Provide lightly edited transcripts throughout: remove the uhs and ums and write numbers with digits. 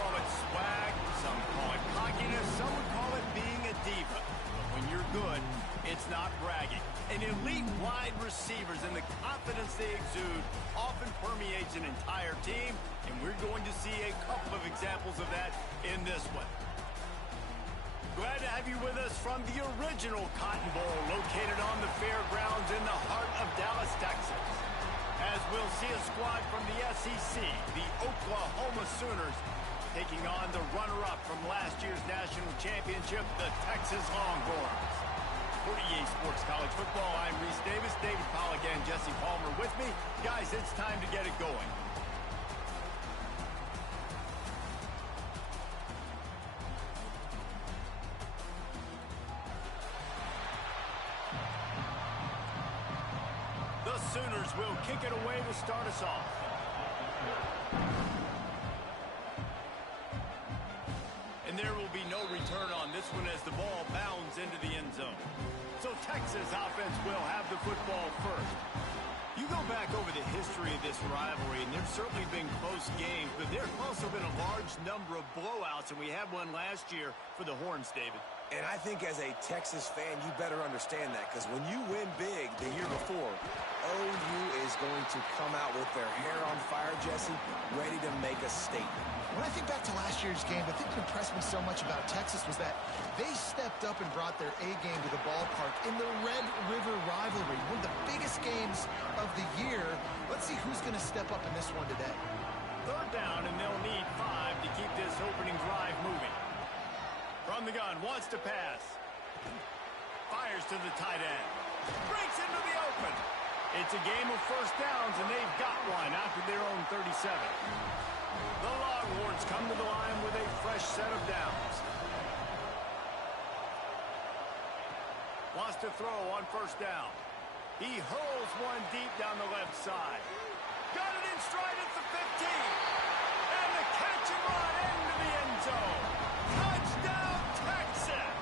call it swag, some call it cockiness, some would call it being a diva. But when you're good, it's not bragging. And elite wide receivers and the confidence they exude often permeates an entire team, and we're going to see a couple of examples of that in this one. Glad to have you with us from the original Cotton Bowl, located on the fairgrounds in the heart of Dallas, Texas. As we'll see a squad from the SEC, the Oklahoma Sooners, taking on the runner-up from last year's national championship, the Texas Longhorns. For EA Sports College Football, I'm Reese Davis, David Pollack, and Jesse Palmer with me. Guys, it's time to get it going. The Sooners will kick it away to start us off. And there will be no return on this one as the ball bounds into the end zone. So Texas offense will have the football first. You go back over the history of this rivalry, and there's certainly been close games, but there's also been a large number of blowouts, and we had one last year for the Horns, David. And I think as a Texas fan, you better understand that, because when you win big the year before, OU is going to come out with their hair on fire, Jesse, ready to make a statement. When I think back to last year's game, the thing that impressed me so much about Texas was that they stepped up and brought their A-game to the ballpark in the Red River rivalry, one of the biggest games of the year. Let's see who's going to step up in this one today. Third down, and they'll need 5 to keep this opening drive moving. From the gun, wants to pass. Fires to the tight end. Breaks into the open. It's a game of first downs, and they've got one after their own 37. The Longhorns come to the line with a fresh set of downs. Wants to throw on first down. He hurls one deep down the left side. Got it in stride at the 15. And the catch and run into the end zone. Touchdown, Texas!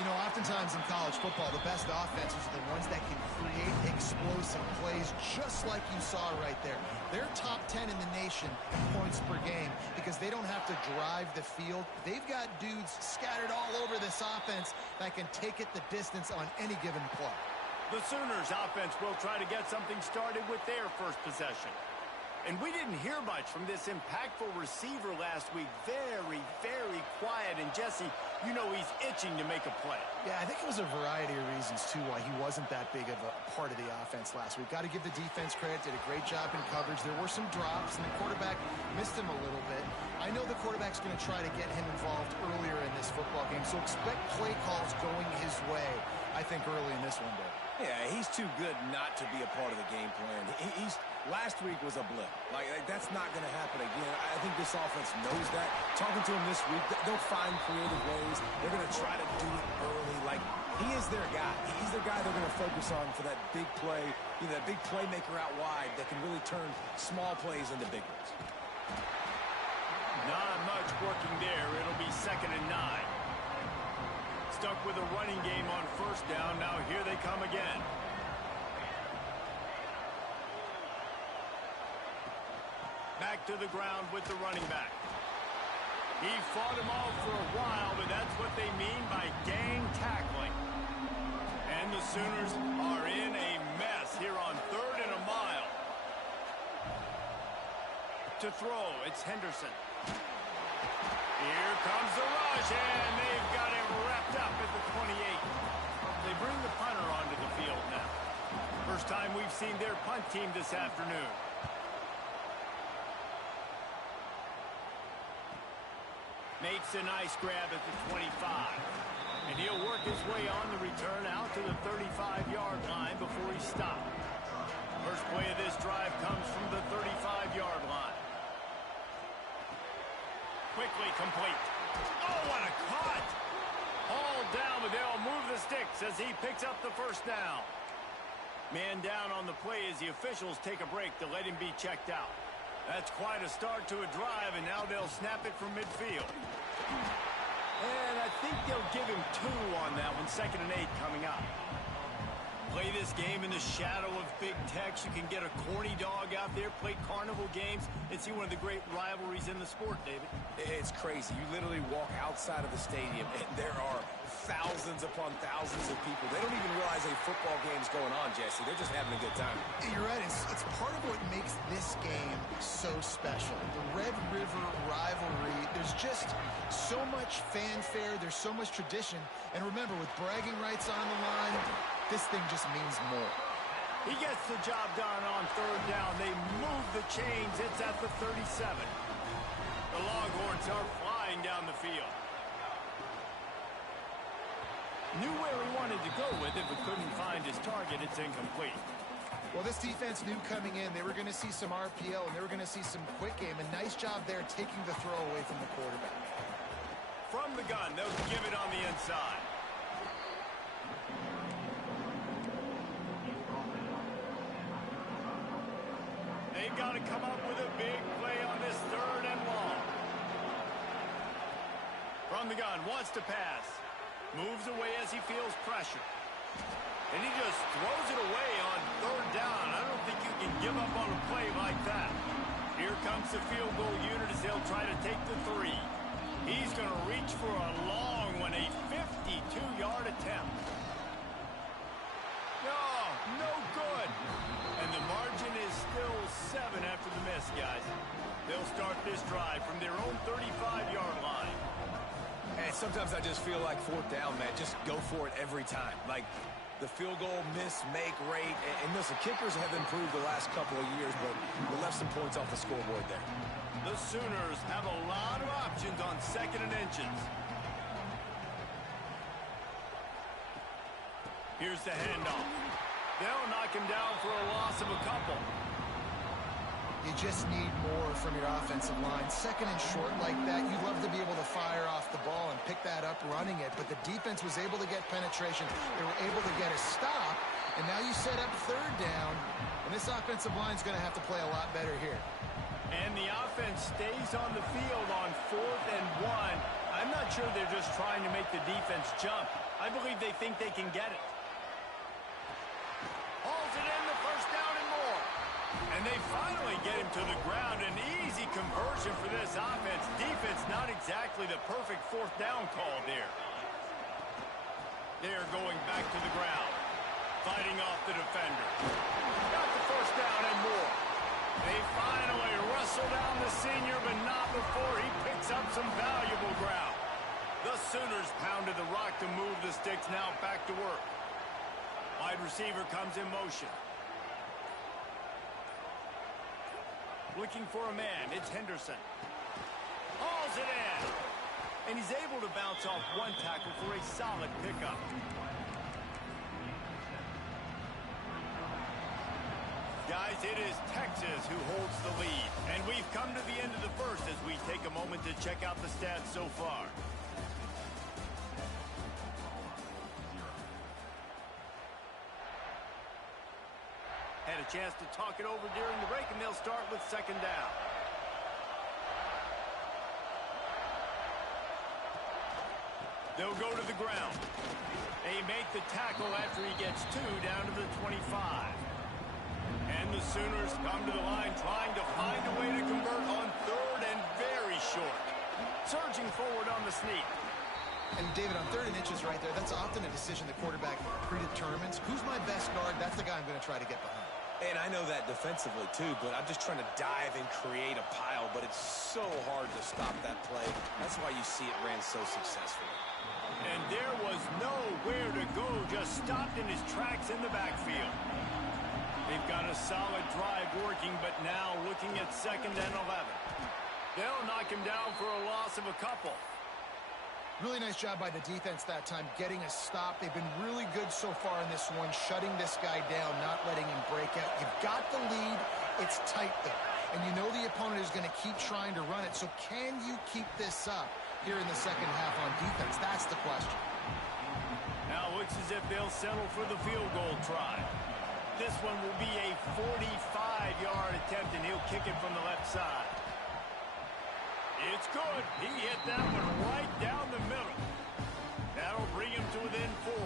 You know, oftentimes in college football, the best offenses are the ones that can create explosive plays, just like you saw right there. They're top 10 in the nation in points per game because they don't have to drive the field. They've got dudes scattered all over this offense that can take it the distance on any given play. The Sooners offense will try to get something started with their first possession. And we didn't hear much from this impactful receiver last week. Very, very quiet. And Jesse, you know he's itching to make a play. Yeah, I think it was a variety of reasons, too, why he wasn't that big of a part of the offense last week. Got to give the defense credit. Did a great job in coverage. There were some drops, and the quarterback missed him a little bit. I know the quarterback's going to try to get him involved earlier in this football game, so expect play calls going his way, I think, early in this one, Dave. Yeah, he's too good not to be a part of the game plan. Last week was a blip. Like that's not going to happen again. I think this offense knows that. Talking to him this week, they'll find creative ways. They're going to try to do it early. Like, he is their guy. He's their guy they're going to focus on for that big play, that big playmaker out wide that can really turn small plays into big ones. Not much working there. It'll be 2nd and 9. Stuck with a running game on first down. Now here they come again. Back to the ground with the running back. He fought him off for a while, but that's what they mean by gang tackling. And the Sooners are in a mess here on 3rd and a mile. To throw, it's Henderson. Here comes the rush, and they've got him wrapped up at the 28. They bring the punter onto the field now. First time we've seen their punt team this afternoon. Makes a nice grab at the 25. And he'll work his way on the return out to the 35-yard line before he stopped. First play of this drive comes from the 35-yard line. Quickly complete. Oh, what a cut! Hauled down, but they'll move the sticks as he picks up the first down. Man down on the play as the officials take a break to let him be checked out. That's quite a start to a drive, and now they'll snap it from midfield. And I think they'll give him 2 on that one. 2nd and 8 coming up. Play this game in the shadow of big techs. You can get a corny dog out there, play carnival games, and see one of the great rivalries in the sport, David. It's crazy. You literally walk outside of the stadium, and there are thousands upon thousands of people. They don't even realize a football game's going on, Jesse. They're just having a good time. You're right. It's part of what makes this game so special. The Red River rivalry, there's just so much fanfare. There's so much tradition. And remember, with bragging rights on the line, this thing just means more. He gets the job done on third down. They move the chains. It's at the 37. The Longhorns are flying down the field. Knew where he wanted to go with it, but couldn't find his target. It's incomplete. Well, this defense knew coming in they were going to see some RPO and they were going to see some quick game. A nice job there taking the throw away from the quarterback. From the gun, they'll give it on the inside. They've got to come up with a big play on this third and long. From the gun, wants to pass. Moves away as he feels pressure. And he just throws it away on third down. I don't think you can give up on a play like that. Here comes the field goal unit as they'll try to take the 3. He's going to reach for a long one, a 52-yard attempt. No good. And the margin is still 7 after the miss, guys. They'll start this drive from their own 35-yard line. And sometimes I just feel like fourth down, man. Just go for it every time. Like the field goal miss, make rate. And listen, kickers have improved the last couple of years, but we left some points off the scoreboard there. The Sooners have a lot of options on 2nd and inches. Here's the handoff. They'll knock him down for a loss of a couple. You just need more from your offensive line. 2nd and short like that, you'd love to be able to fire off the ball and pick that up running it, but the defense was able to get penetration. They were able to get a stop, and now you set up third down, and this offensive line's going to have to play a lot better here. And the offense stays on the field on 4th and 1. I'm not sure they're just trying to make the defense jump. I believe they think they can get it. Hauls it in, the first down and more. And they finally get him to the ground. An easy conversion for this offense. Defense not exactly the perfect 4th down call there. They're going back to the ground. Fighting off the defender. Got the first down and more. They finally wrestle down the senior, but not before he picks up some valuable ground. The Sooners pounded the rock to move the sticks, now back to work. Wide receiver comes in motion. Looking for a man, it's Henderson. Hauls it in. And he's able to bounce off one tackle for a solid pickup. Guys, it is Texas who holds the lead. And we've come to the end of the first as we take a moment to check out the stats so far. Had a chance to talk it over during the break, and they'll start with 2nd down. They'll go to the ground. They make the tackle after he gets 2 down to the 25. And the Sooners come to the line trying to find a way to convert on 3rd and very short. Surging forward on the sneak. And David, on 3rd and inches right there, that's often a decision the quarterback predetermines. Who's my best guard? That's the guy I'm going to try to get behind. And I know that defensively, too, but I'm just trying to dive and create a pile, but it's so hard to stop that play. That's why you see it ran so successfully. And there was nowhere to go, just stopped in his tracks in the backfield. They've got a solid drive working, but now looking at 2nd and 11. They'll knock him down for a loss of a couple. Really nice job by the defense that time, getting a stop. They've been really good so far in this one, shutting this guy down, not letting him break out. You've got the lead. It's tight there. And you know the opponent is going to keep trying to run it. So can you keep this up here in the second half on defense? That's the question. Now it looks as if they'll settle for the field goal try. This one will be a 45-yard attempt, and he'll kick it from the left side. It's good. He hit that one right down the middle. That'll bring him to within 4.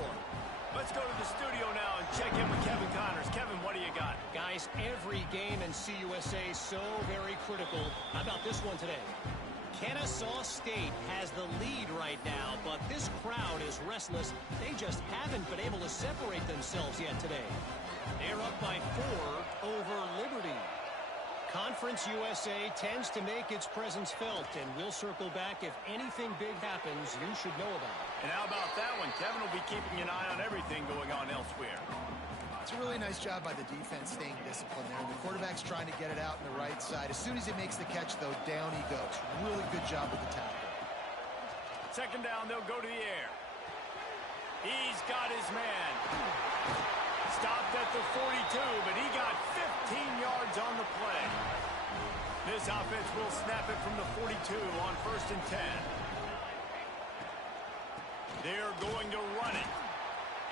Let's go to the studio now and check in with Kevin Connors. Kevin, what do you got? Guys, every game in CUSA is so very critical. How about this one today? Kennesaw State has the lead right now, but this crowd is restless. They just haven't been able to separate themselves yet today. They're up by 4 over Liberty. Conference USA tends to make its presence felt, and we'll circle back if anything big happens you should know about. And how about that one? Kevin will be keeping an eye on everything going on elsewhere. It's a really nice job by the defense staying disciplined there. The quarterback's trying to get it out on the right side. As soon as he makes the catch, though, down he goes. Really good job with the tackle. Second down, they'll go to the air. He's got his man. Stopped at the 42, but he got 15 yards on the play. This offense will snap it from the 42 on 1st and 10. They're going to run it.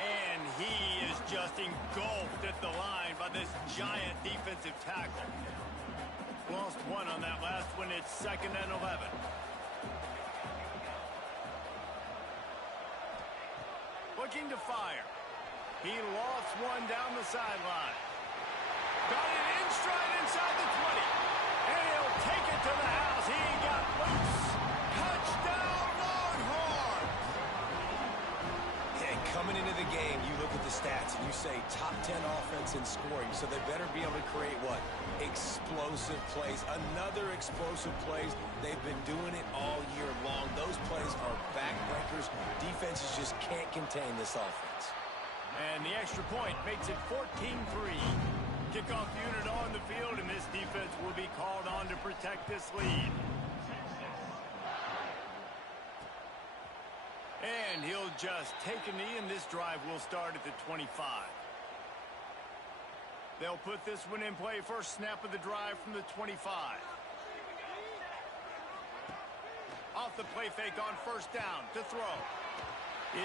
And he is just engulfed at the line by this giant defensive tackle. Lost one on that last one. It's 2nd and 11. Looking to fire. He lost one down the sideline. Got it in stride inside the 20. And he'll take it to the house. He got loose. Touchdown, Longhorn! And coming into the game, you look at the stats and you say top 10 offense in scoring, so they better be able to create what? Explosive plays. Another explosive plays. They've been doing it all year long. Those plays are backbreakers. Defenses just can't contain this offense. And the extra point makes it 14-3. Kickoff unit on the field, and this defense will be called on to protect this lead. And he'll just take a knee, and this drive will start at the 25. They'll put this one in play. First snap of the drive from the 25. Off the play fake on 1st down to throw.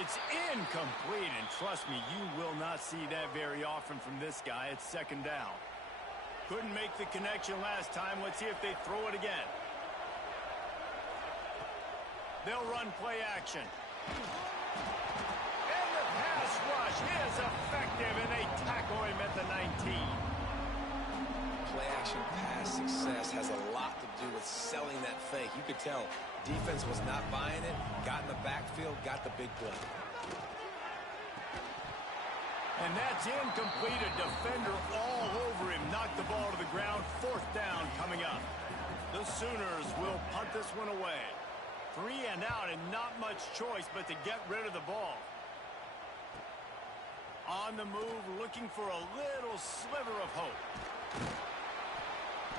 It's incomplete, and trust me, you will not see that very often from this guy. It's 2nd down. Couldn't make the connection last time. Let's see if they throw it again. They'll run play action. And the pass rush is effective, and they tackle him at the 19. Play action pass success has a lot to do with selling that fake. You could tell defense was not buying it, got in the backfield, got the big play. And that's incomplete. A defender all over him. Knocked the ball to the ground. 4th down coming up. The Sooners will punt this one away. 3 and out, and not much choice but to get rid of the ball. On the move, looking for a little sliver of hope.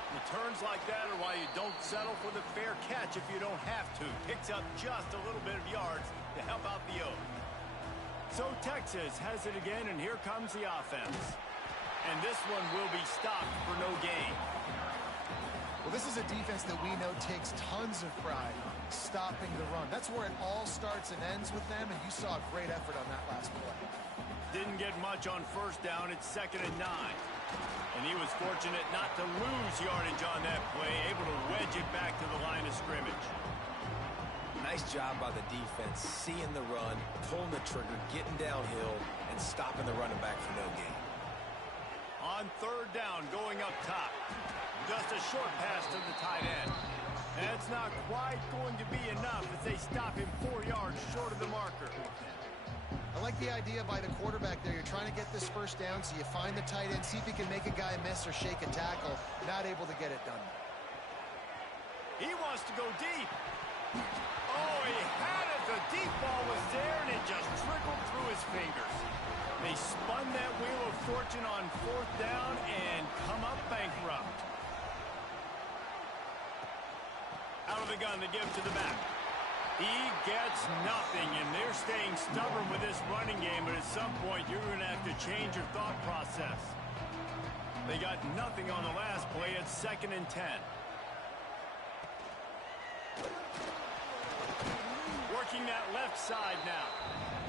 Returns like that are why you don't settle for the fair catch if you don't have to. Picks up just a little bit of yards to help out the Oak. So Texas has it again, and here comes the offense. And this one will be stopped for no gain. Well, this is a defense that we know takes tons of pride stopping the run. That's where it all starts and ends with them, and you saw a great effort on that last play. Didn't get much on 1st down. It's 2nd and 9. And he was fortunate not to lose yardage on that play, able to wedge it back to the line of scrimmage. Nice job by the defense, seeing the run, pulling the trigger, getting downhill, and stopping the running back for no gain. On 3rd down, going up top. Just a short pass to the tight end. That's not quite going to be enough as they stop him 4 yards short of the marker. I like the idea by the quarterback there. You're trying to get this 1st down, so you find the tight end, see if he can make a guy miss or shake a tackle. Not able to get it done. He wants to go deep. Oh, he had it. The deep ball was there, and it just trickled through his fingers. They spun that wheel of fortune on 4th down and come up bankrupt. Out of the gun to give to the back. He gets nothing, and they're staying stubborn with this running game, but at some point you're going to have to change your thought process. They got nothing on the last play. It's 2nd and 10. Working that left side now.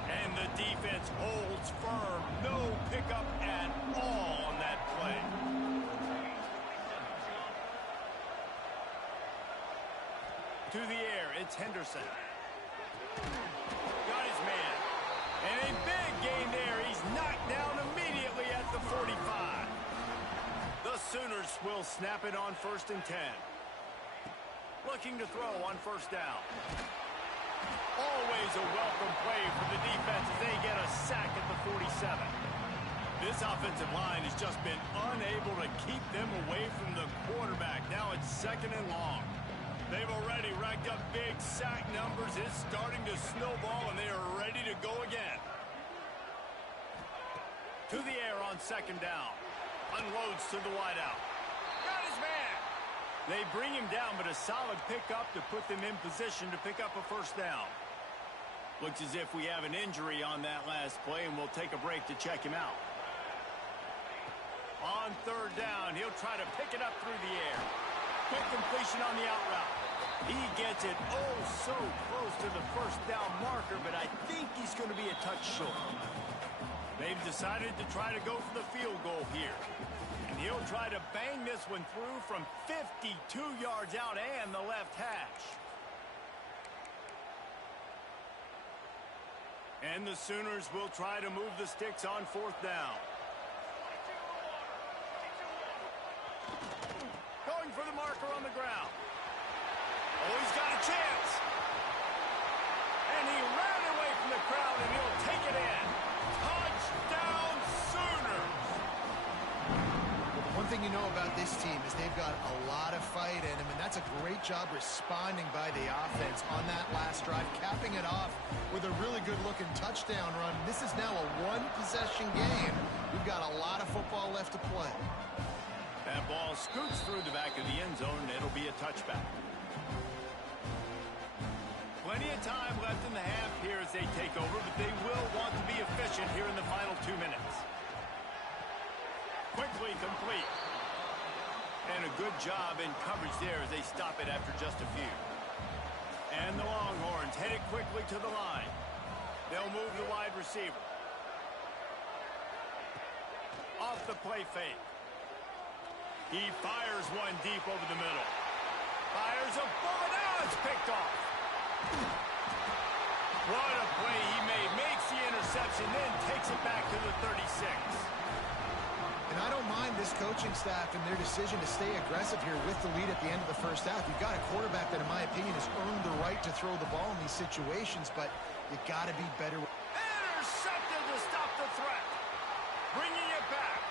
And the defense holds firm. No pickup at all on that play. To the air, it's Henderson. Got his man. And a big gain there. He's knocked down immediately. snap it on 1st and 10. Looking to throw on 1st down. Always a welcome play for the defense as they get a sack at the 47. This offensive line has just been unable to keep them away from the quarterback. Now it's 2nd and long. They've already racked up big sack numbers. It's starting to snowball, and they are ready to go again. To the air on 2nd down. Unloads to the wideout. Got his man. They bring him down, but a solid pickup to put them in position to pick up a 1st down. Looks as if we have an injury on that last play, and we'll take a break to check him out. On 3rd down, he'll try to pick it up through the air. Quick completion on the out route. He gets it oh so close to the 1st down marker, but I think he's going to be a touch short. They've decided to try to go for the field goal here. And he'll try to bang this one through from 52 yards out and the left hash. And the Sooners will try to move the sticks on 4th down. Going for the marker on the ground. Oh, he's got a chance. And he ran away from the crowd, and he'll take it in. Touchdown, Sooners! One thing you know about this team is they've got a lot of fight in them, and that's a great job responding by the offense on that last drive, capping it off with a really good-looking touchdown run. This is now a one-possession game. We've got a lot of football left to play. That ball scoots through the back of the end zone, and it'll be a touchback. Plenty of time left in the half here as they take over, but they will want to be efficient here in the final 2 minutes. Quickly complete. And a good job in coverage there as they stop it after just a few. And the Longhorns headed quickly to the line. They'll move the wide receiver. Off the play fake. He fires one deep over the middle. Fires a bullet. Now it's picked off. What a play he made. Makes the interception, then takes it back to the 36. And I don't mind this coaching staff and their decision to stay aggressive here with the lead at the end of the 1st half. You've got a quarterback that, in my opinion, has earned the right to throw the ball in these situations, but you got to be better. Intercepted to stop the threat. Bringing it back.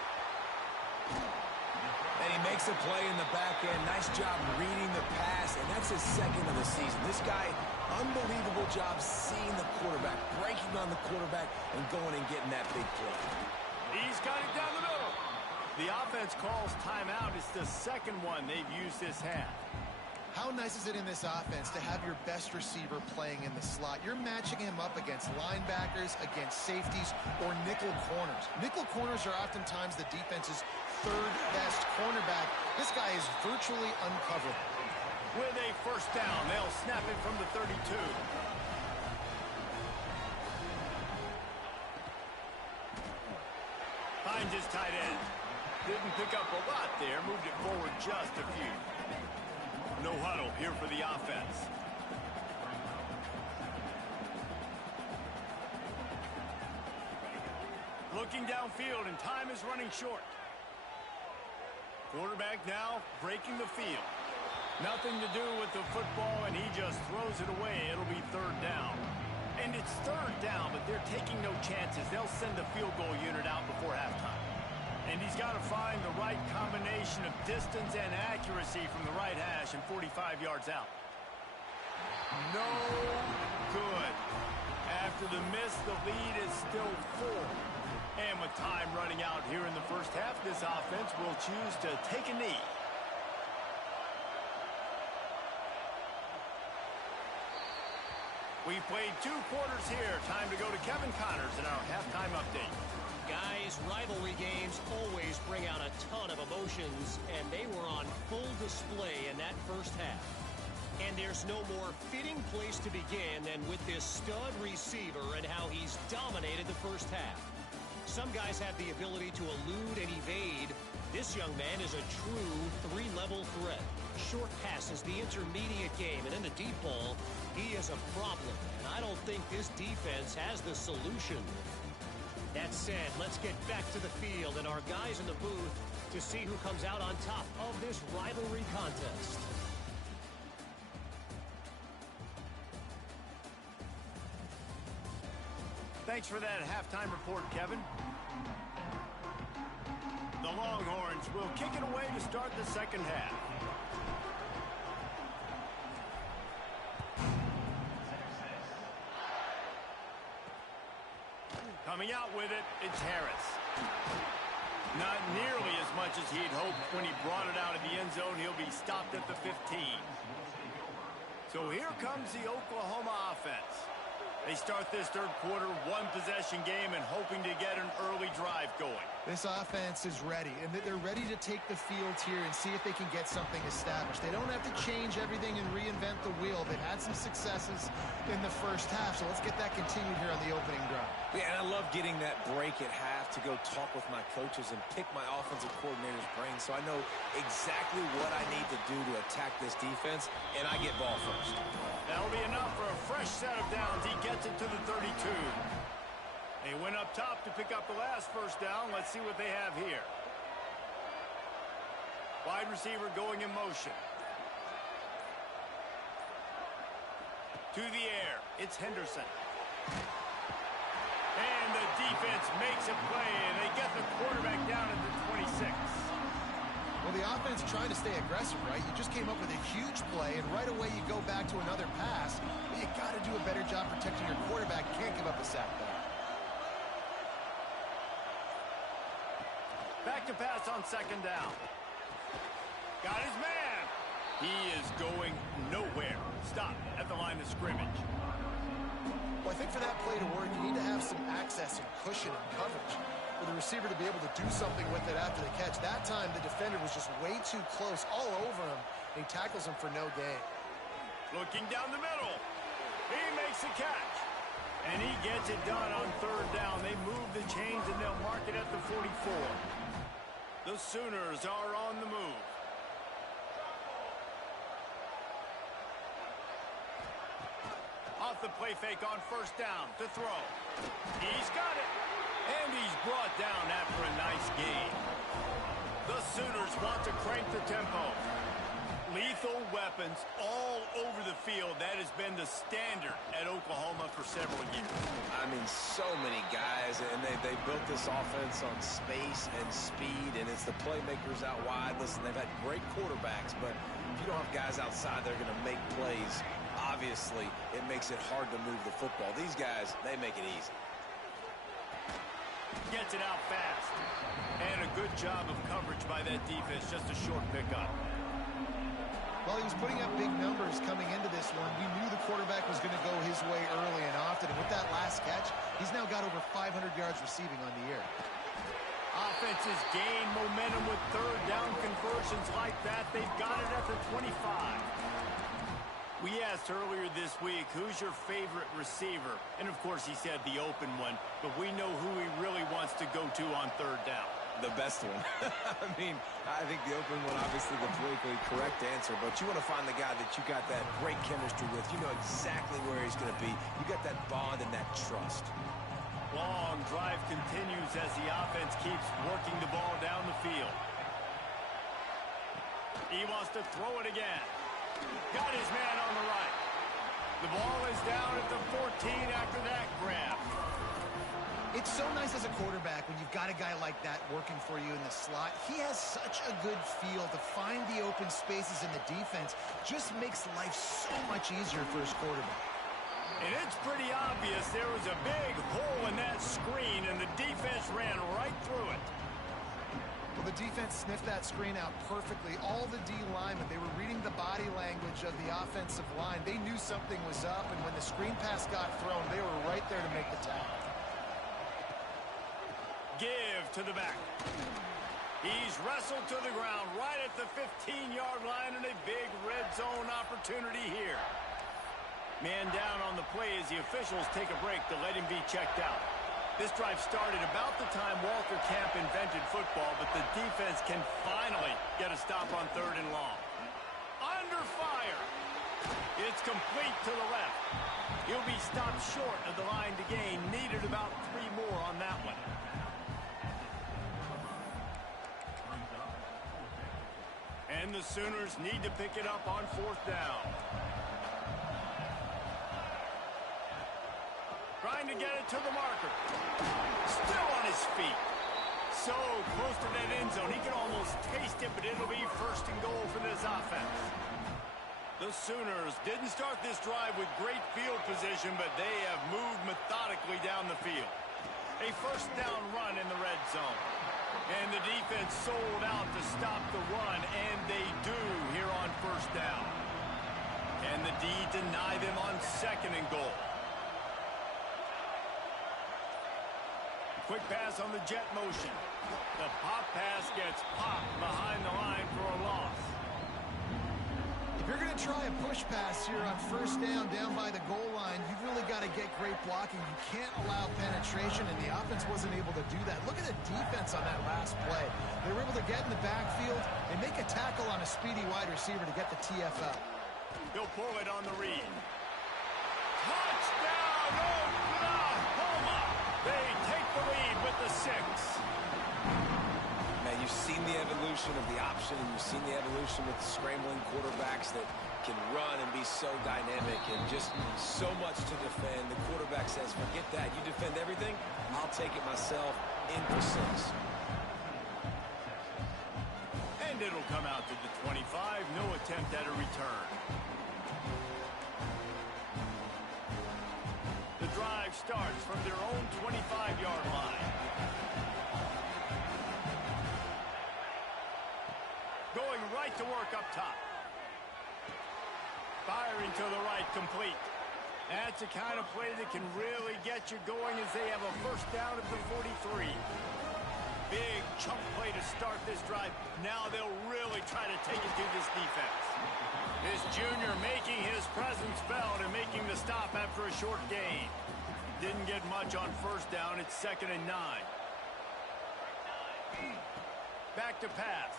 And he makes a play in the back end. Nice job reading the pass, and that's his 2nd of the season. This guy, unbelievable job seeing the quarterback, breaking on the quarterback, and going and getting that big play. He's got it down the middle. The offense calls timeout. It's the 2nd one they've used this half. How nice is it in this offense to have your best receiver playing in the slot? You're matching him up against linebackers, against safeties, or nickel corners. Nickel corners are oftentimes the defense's 3rd best cornerback. This guy is virtually uncoverable. With a 1st down, they'll snap it from the 32. Finds his tight end. Didn't pick up a lot there. Moved it forward just a few. No huddle here for the offense. Looking downfield, and time is running short. Quarterback now breaking the field. Nothing to do with the football, and he just throws it away. It'll be 3rd down. And it's 3rd down, but they're taking no chances. They'll send the field goal unit out before halftime. And he's got to find the right combination of distance and accuracy from the right hash and 45 yards out. No good. After the miss, the lead is still 4. And with time running out here in the 1st half, this offense will choose to take a knee. We've played 2 quarters here. Time to go to Kevin Connors in our halftime update. Guys, rivalry games always bring out a ton of emotions, and they were on full display in that 1st half. And there's no more fitting place to begin than with this stud receiver and how he's dominated the 1st half. Some guys have the ability to elude and evade. This young man is a true 3-level threat. Short passes, the intermediate game, and in the deep ball, he is a problem. And I don't think this defense has the solution. That said, let's get back to the field and our guys in the booth to see who comes out on top of this rivalry contest. Thanks for that halftime report, Kevin. The Longhorns will kick it away to start the second half. Coming out with it, it's Harris. Not nearly as much as he'd hoped when he brought it out of the end zone. He'll be stopped at the 15. So here comes the Oklahoma offense. They start this third quarter, one-possession game, and hoping to get an early drive going. This offense is ready, and they're ready to take the field here and see if they can get something established. They don't have to change everything and reinvent the wheel. They've had some successes in the first half, so let's get that continued here on the opening drive. Yeah, and I love getting that break at half to go talk with my coaches and pick my offensive coordinator's brain so I know exactly what I need to do to attack this defense, and I get ball first. That'll be enough for a fresh set of downs. He gets it to the 32. They went up top to pick up the last first down. Let's see what they have here. Wide receiver going in motion. To the air. It's Henderson. And the defense makes a play, and they get the quarterback down at the 26. Well, the offense trying to stay aggressive, right? You just came up with a huge play, and right away you go back to another pass. But you got to do a better job protecting your quarterback. Can't give up a sack there. Back to pass on second down. Got his man. He is going nowhere. Stop at the line of scrimmage. Well, I think for that play to work, you need to have some access and cushion and coverage for the receiver to be able to do something with it after the catch. That time, the defender was just way too close, all over him, and he tackles him for no gain. Looking down the middle. He makes the catch. And he gets it done on third down. They move the chains, and they'll mark it at the 44. The Sooners are on the move. Off the play fake on first down to throw. He's got it. And he's brought down after a nice gain. The Sooners want to crank the tempo. Lethal weapons all over the field. That has been the standard at Oklahoma for several years. I mean, so many guys, and they built this offense on space and speed, and it's the playmakers out wide. Listen, they've had great quarterbacks, but if you don't have guys outside, they're going to make plays. Obviously, it makes it hard to move the football. These guys, they make it easy. Gets it out fast. And a good job of coverage by that defense. Just a short pickup. Well, he was putting up big numbers coming into this one. We knew the quarterback was going to go his way early and often. And with that last catch, he's now got over 500 yards receiving on the year. Offenses gain momentum with third down conversions like that. They've got it at the 25. We asked earlier this week, who's your favorite receiver? And, of course, he said the open one. But we know who he really wants to go to on third down. The best one. I mean, I think the open one, obviously the politically correct answer, but you want to find the guy that you got that great chemistry with. You know exactly where he's going to be. You got that bond and that trust. Long drive continues as the offense keeps working the ball down the field. He wants to throw it again. Got his man on the right. The ball is down at the 14 after that grab. It's so nice as a quarterback when you've got a guy like that working for you in the slot. He has such a good feel to find the open spaces in the defense. Just makes life so much easier for his quarterback. And it's pretty obvious there was a big hole in that screen, and the defense ran right through it. Well, the defense sniffed that screen out perfectly. All the D linemen, they were reading the body language of the offensive line. They knew something was up, and when the screen pass got thrown, they were right there to make the tackle. Give to the back. He's wrestled to the ground right at the 15-yard line, and a big red zone opportunity here. Man down on the play as the officials take a break to let him be checked out. This drive started about the time Walter Camp invented football, but the defense can finally get a stop on third and long. Under fire. It's complete to the left. He'll be stopped short of the line to gain. Needed about 3 more. score on that one. And the Sooners need to pick it up on 4th down. Trying to get it to the marker. Still on his feet. So close to that end zone. He can almost taste it, but it'll be 1st and goal for this offense. The Sooners didn't start this drive with great field position, but they have moved methodically down the field. A 1st down run in the red zone. And the defense sold out to stop the run, and they do here on 1st down. And the D deny them on 2nd and goal. Quick pass on the jet motion. The pop pass gets popped behind the line for a loss. If you're going to try a push pass here on 1st down by the goal line, you've really got to get great blocking. You can't allow penetration, and the offense wasn't able to do that. Look at the defense on that last play. They were able to get in the backfield and make a tackle on a speedy wide receiver to get the TFL. He'll pull it on the read. Touchdown, Oklahoma! They take the lead with the 6. Man, you've seen the evolution of the option, and you've seen the evolution with scrambling quarterbacks that can run and be so dynamic and just so much to defend. The quarterback says, forget that. You defend everything, I'll take it myself in for 6. And it'll come out to the 25. No attempt at a return. The drive starts from their own 25-yard line. Going right to work up top. Firing to the right, complete. That's the kind of play that can really get you going as they have a 1st down at the 43. Big chunk play to start this drive. Now they'll really try to take it to this defense. This junior making his presence felt and making the stop after a short gain. Didn't get much on 1st down. It's 2nd and 9. Back to pass.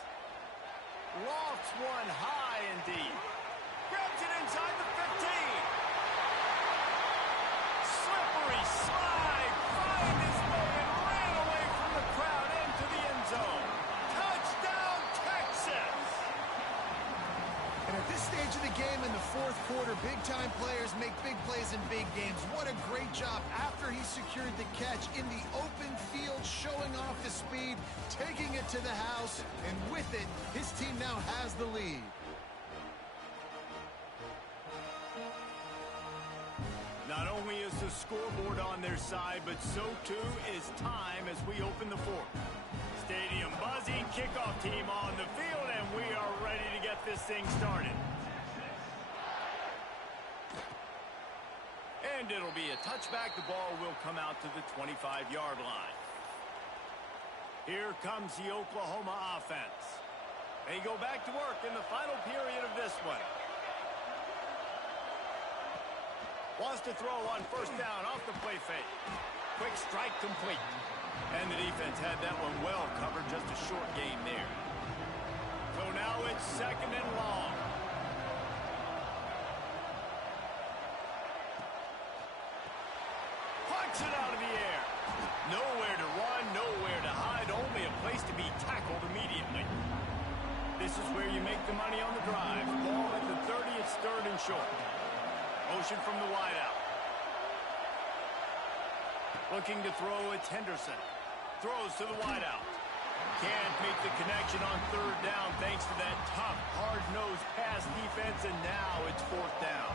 Lofts one high indeed. Grabs it inside the 15. Slippery slide. Find his way and ran away from the crowd into the end zone. Touchdown, Texas! And at this stage of the game in the 4th quarter, big-time players make big plays in big games. What a great job after he secured the catch in the open field, showing off his speed, taking it to the house, and with it, his team now has the lead. Not only is the scoreboard on their side, but so too is time as we open the 4th. Stadium buzzing, kickoff team on the field, and we are ready to get this thing started. And it'll be a touchback. The ball will come out to the 25-yard line. Here comes the Oklahoma offense. They go back to work in the final period of this one. Wants to throw on 1st down off the play fake. Quick strike complete. And the defense had that one well covered, just a short gain there. So now it's 2nd and long. Punch it out of the air. Nowhere to run, nowhere to hide, only a place to be tackled immediately. This is where you make the money on the drive. Ball at the 30, it's 3rd and short. Motion from the wideout. Looking to throw, it's Henderson. Throws to the wideout. Can't make the connection on 3rd down thanks to that tough, hard-nosed pass defense, and now it's 4th down.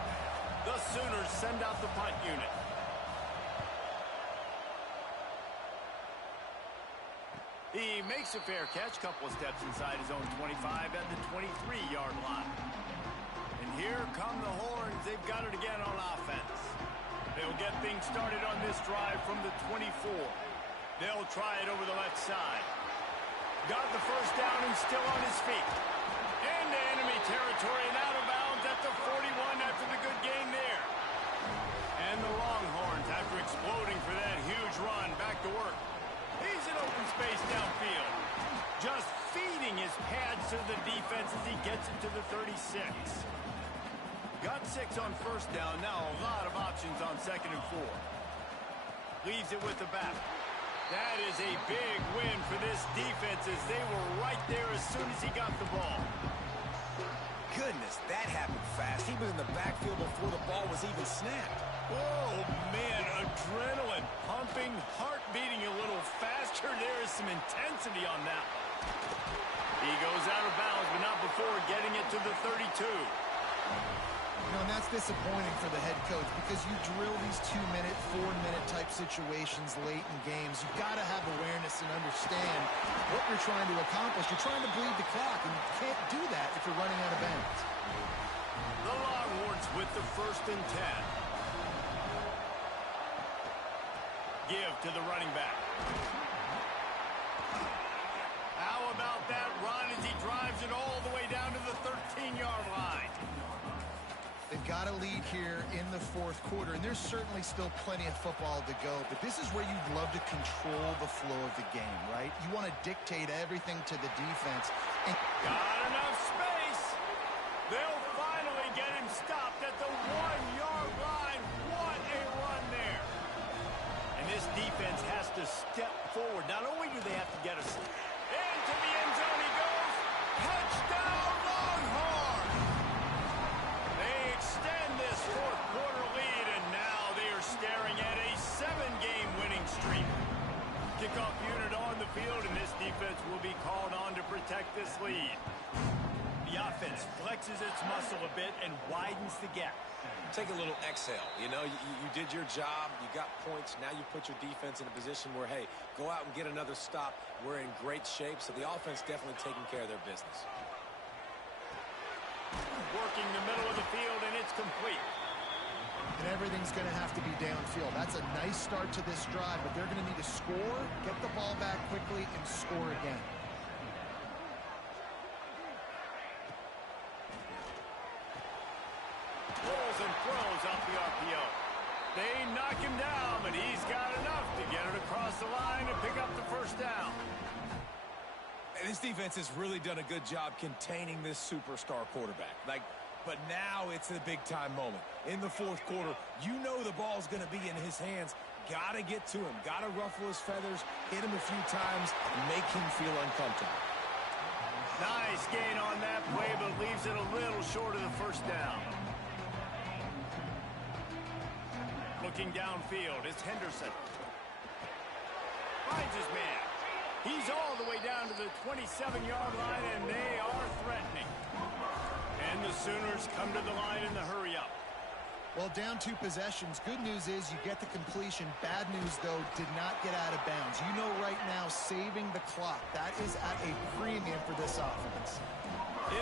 The Sooners send out the punt unit. He makes a fair catch, couple of steps inside his own 25 at the 23-yard line. And here come the Horns. They've got it again on offense. They'll get things started on this drive from the 24. They'll try it over the left side. Got the 1st down and still on his feet. Into enemy territory and out of bounds at the 41 after the good gain there. And the Longhorns, after exploding for that huge run, back to work. He's in open space downfield. Just feeding his pads to the defense as he gets it to the 36. Got 6 on 1st down. Now a lot of options on 2nd and 4. Leaves it with the back. That is a big win for this defense as they were right there as soon as he got the ball. Goodness, that happened fast. He was in the backfield before the ball was even snapped. Oh, man, adrenaline pumping, heart beating a little faster. There is some intensity on that one. He goes out of bounds, but not before getting it to the 32. You know, and that's disappointing for the head coach because you drill these 2-minute, 4-minute type situations late in games. You've got to have awareness and understand what you're trying to accomplish. You're trying to bleed the clock, and you can't do that if you're running out of bounds. The Longhorns with the 1st and 10. Give to the running back. How about that run as he drives it all the way down to the 13-yard line? They've got a lead here in the 4th quarter, and there's certainly still plenty of football to go, but this is where you'd love to control the flow of the game, right? You want to dictate everything to the defense. And got enough space. They'll finally get him stopped at the 1-yard line. What a run there. And this defense has to step forward. Not only do they have to get us into the end zone, he goes. Touchdown, Longhorns. They extend this 4th quarter lead, and now they are staring at a 7-game winning streak. Kickoff unit on the field, and this defense will be called on to protect this lead. The offense flexes its muscle a bit and widens the gap. Take a little exhale. You know, you did your job. You got points. Now you put your defense in a position where, hey, go out and get another stop. We're in great shape, so the offense definitely taking care of their business. Working the middle of the field, and it's complete. And everything's going to have to be downfield. That's a nice start to this drive, but they're going to need to score, get the ball back quickly, and score again. Rolls and throws off the RPO. They knock him down, but he's got enough to get it across the line and pick up the 1st down. And this defense has really done a good job containing this superstar quarterback. But now it's a big-time moment. In the 4th quarter, you know the ball's going to be in his hands. Got to get to him. Got to ruffle his feathers, hit him a few times, and make him feel uncomfortable. Nice gain on that play, but leaves it a little short of the 1st down. Looking downfield, it's Henderson. Finds his man. He's all the way down to the 27-yard line, and they are threatening. And the Sooners come to the line in the hurry-up. Well, down 2 possessions. Good news is you get the completion. Bad news, though, did not get out of bounds. You know right now, saving the clock, that is at a premium for this offense.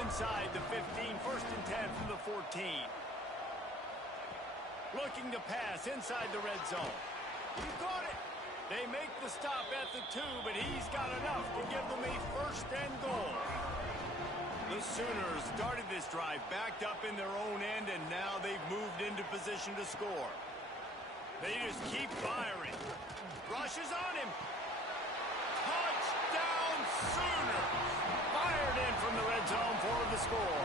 Inside the 15, 1st and 10 from the 14. Looking to pass inside the red zone. He caught it. They make the stop at the 2, but he's got enough to give them a 1st and goal. The Sooners started this drive backed up in their own end, and now they've moved into position to score. They just keep firing. Rushes on him. Touchdown, Sooners! Fired in from the red zone for the score.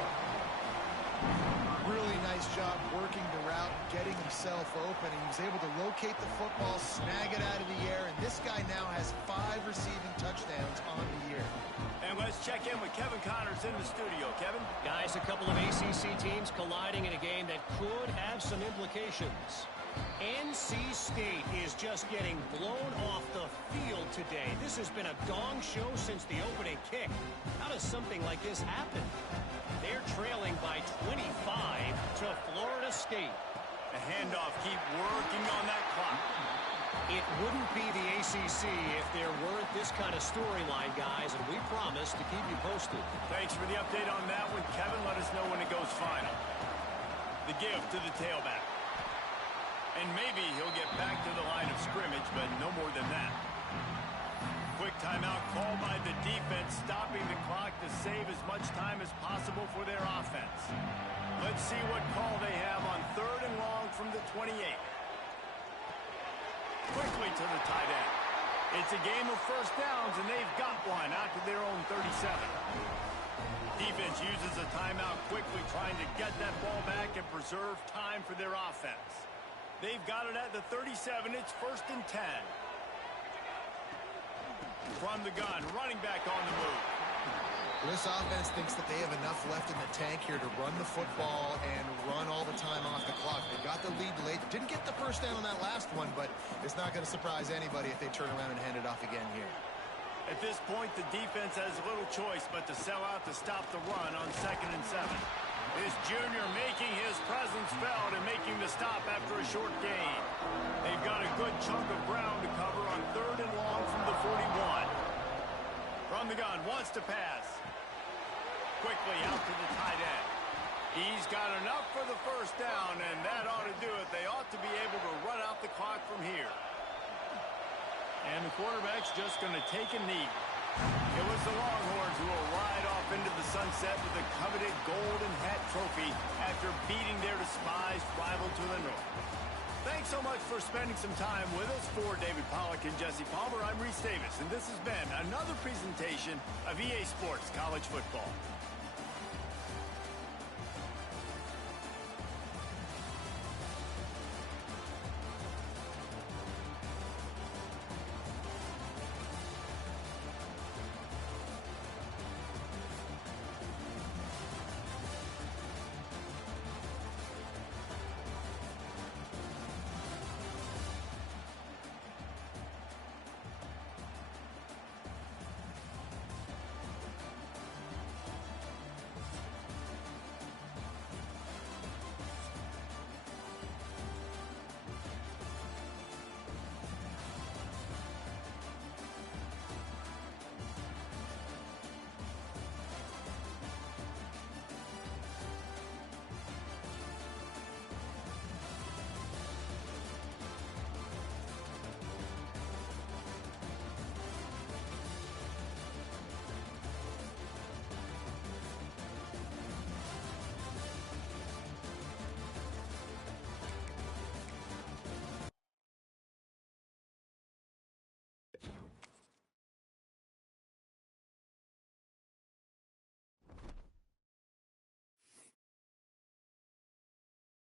Really nice job working the route, getting himself open, and he was able to locate the football, snag it out of the air, and this guy now has 5 receiving touchdowns on the year. And let's check in with Kevin Connors in the studio. Kevin? Guys, a couple of ACC teams colliding in a game that could have some implications. NC State is just getting blown off the field today. This has been a gong show since the opening kick. How does something like this happen? They're trailing by 25 to Florida State. The handoff, keep working on that clock. It wouldn't be the ACC if there weren't this kind of storyline, guys, and we promise to keep you posted. Thanks for the update on that one, Kevin. Let us know when it goes final. The give to the tailback. And maybe he'll get back to the line of scrimmage, but no more than that. Quick timeout called by the defense, stopping the clock to save as much time as possible for their offense. Let's see what call they have on 3rd and long from the 28. Quickly to the tight end. It's a game of 1st downs, and they've got one out to their own 37. Defense uses a timeout quickly, trying to get that ball back and preserve time for their offense. They've got it at the 37. It's 1st and 10. From the gun, running back on the move. This offense thinks that they have enough left in the tank here to run the football and run all the time off the clock. They got the lead late. Didn't get the first down on that last one, but it's not going to surprise anybody if they turn around and hand it off again here. At this point, the defense has little choice but to sell out to stop the run on 2nd and 7. This junior making his presence felt and making the stop after a short gain. They've got a good chunk of ground to cover on 3rd and long from the 41. From the gun, wants to pass. Quickly out to the tight end. He's got enough for the first down, and that ought to do it. They ought to be able to run out the clock from here. And the quarterback's just going to take a knee. It was the Longhorns who will ride off into the sunset with the coveted Golden Hat Trophy after beating their despised rival to the north. Thanks so much for spending some time with us. For David Pollack and Jesse Palmer, I'm Reese Davis, and this has been another presentation of EA Sports College Football.